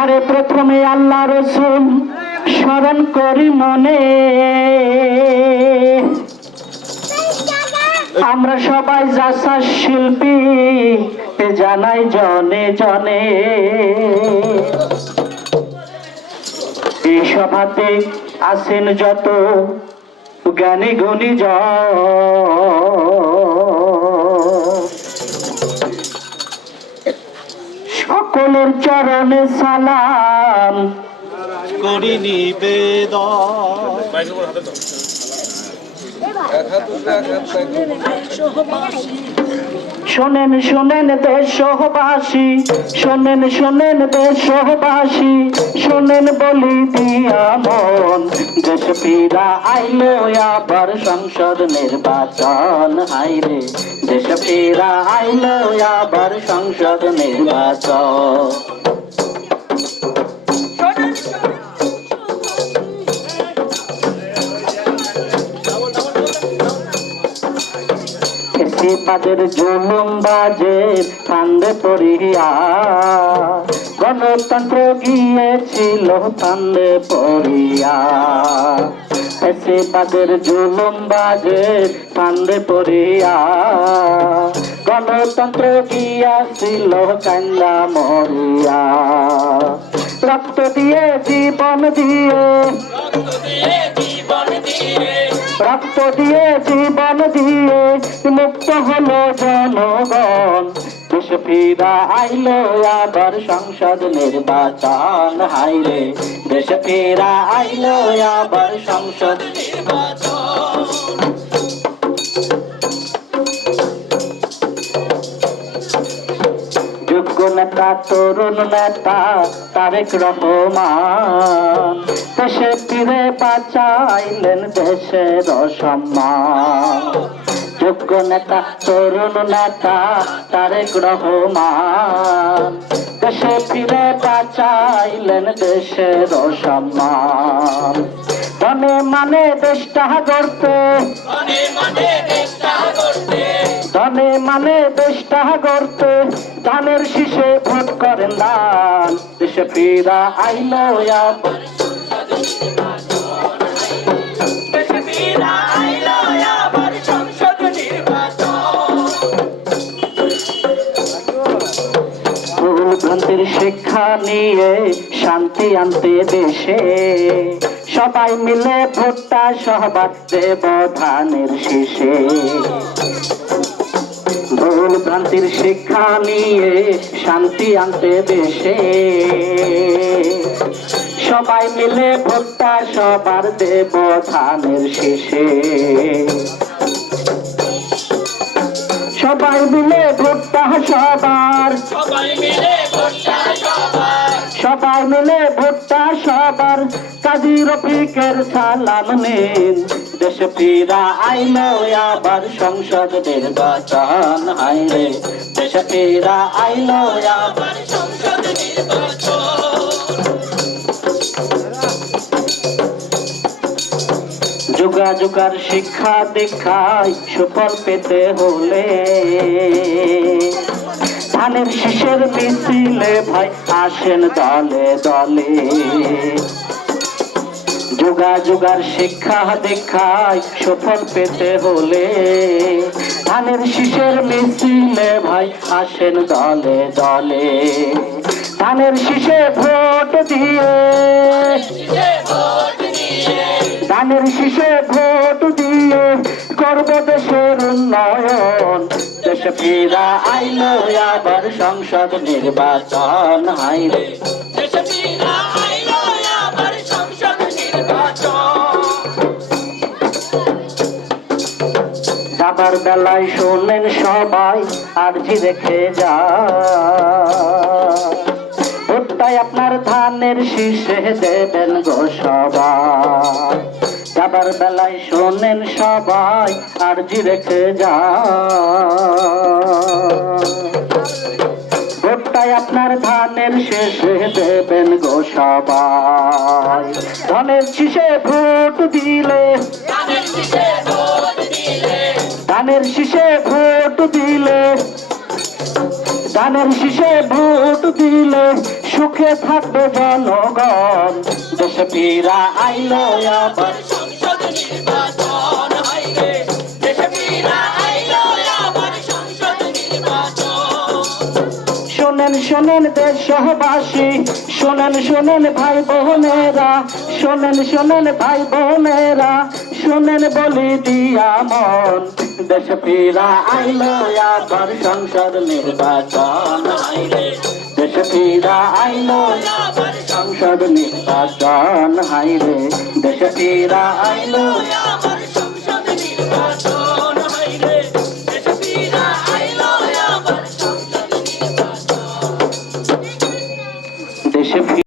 আরে প্রথমে আল্লাহ রসুল স্মরণ করি মনে। আমরা সবাই যাসা শিল্পী জানাই জনে জনে। এই সভাতে আছেন যত জ্ঞানী গুণী জ সকলের চরণে সালাম। করি নিবেদন শোনেন শোনেন দেশবাসী শোনেন শোনেন দেশবাসী শোনেন বলি দিয়া মন। দেশ ফিরা আইলো, আবার সংসদ নির্বাচন। হাইরে দেশ ফিরা আইলো, আবার সংসদ নির্বাচন। ফেসিবাদের জুলুম বাজে, কান্দে পড়িয়া। গণতন্ত্র গিয়েছিল, কান্দে পড়িয়া। ফেসিবাদের জুলুম বাজে, কান্দে পড়িয়া। গণতন্ত্র গিয়াছিল কান্দা মরিয়া। রক্ত দিয়ে জীবন দিয়ে, রক্ত দিয়ে জীবন দিয়ে মুক্ত হলো জনগণ। দেশ আইল আবার সংসদ নির্বাচন হাইরে দেশ আইল আবার সংসদ যোগ্য নেতা, তরুণ নেতা, তারেক রহমান। দেশে ফিরে বাঁচাইলেন দেশের সম্মান যোগ্য নেতা, তরুণ নেতা, তারেক রহমান। দেশে ফিরে বাঁচাইলেন দেশের সম্মান মনে মানে দেশটা গড়তে। ধনে মানে দেশটা গড়তে। ধানের শীষে ভোট করেন দান। দেশে ফিরা আইলো ভ্রান্তির শিক্ষা নিয়ে শান্তি আনতে দেশে। সবাই মিলে ভোটটা সহবাদ দেব ধানের শীষে। ভ্রান্তির শিক্ষা নিয়ে শান্তি আনতে দেশে। সবাই মিলে ভোটটা সবার দেব ধানের শেষে সবাই মিলে ভোটটা সবার। সবাই মিলে ভোটটা সবার। কাজী রফিকের সালাম নিন। দেশ ফিরা আইলো আবার সংসদ নির্বাচন হাইরে দেশ ফিরা আইলো আবার সংসদ নির্বাচন। যোগাযোগার শিক্ষা দেখায় সুফল পেতে হলে ধানের শীষের মিছিলে ভাই আসেন দলে দলে। যোগাযোগার শিক্ষা দেখায় সফল পেতে হলে ধানের শীষের মিছিলে ভাই আসেন দলে দলে। ধানের শীষে ভোট দিয়ে, ধানের শীষে ভোট দিয়ে করব দেশের উন্নয়ন। দেশে ফিরা আইলো আবার সংসদ নির্বাচন হাইরে যাবার বেলায় শোনেন সবাই আরজি রেখে যা ভোটটাই আপনার ধানের শীষে দেবেন গো সবাই। যাবার বেলায় শোনেন সবাই আরজি রেখে যা ভোটটাই আপনার ধানের শেষে দেবেন গো সবাই। ধানের শীষে ভোট দিলে ধানের শীষে ভোট দিলে সুখে থাকবে জনগণ। দেশে পীরা আইলো দেশে শোনেন শোনেন দেশবাসী, শোনেন শোনেন ভাই বোনেরা শোনেন শোনেন ভাই বোনেরা শোনেন বলি দিয়া মন। দেশ ফিরা আইলো আবার সংসদ নির্বাচন। দেশ ফিরা আইলো আবার সংসদ নির্বাচন। হাইরে দেশ ফিরা আইলো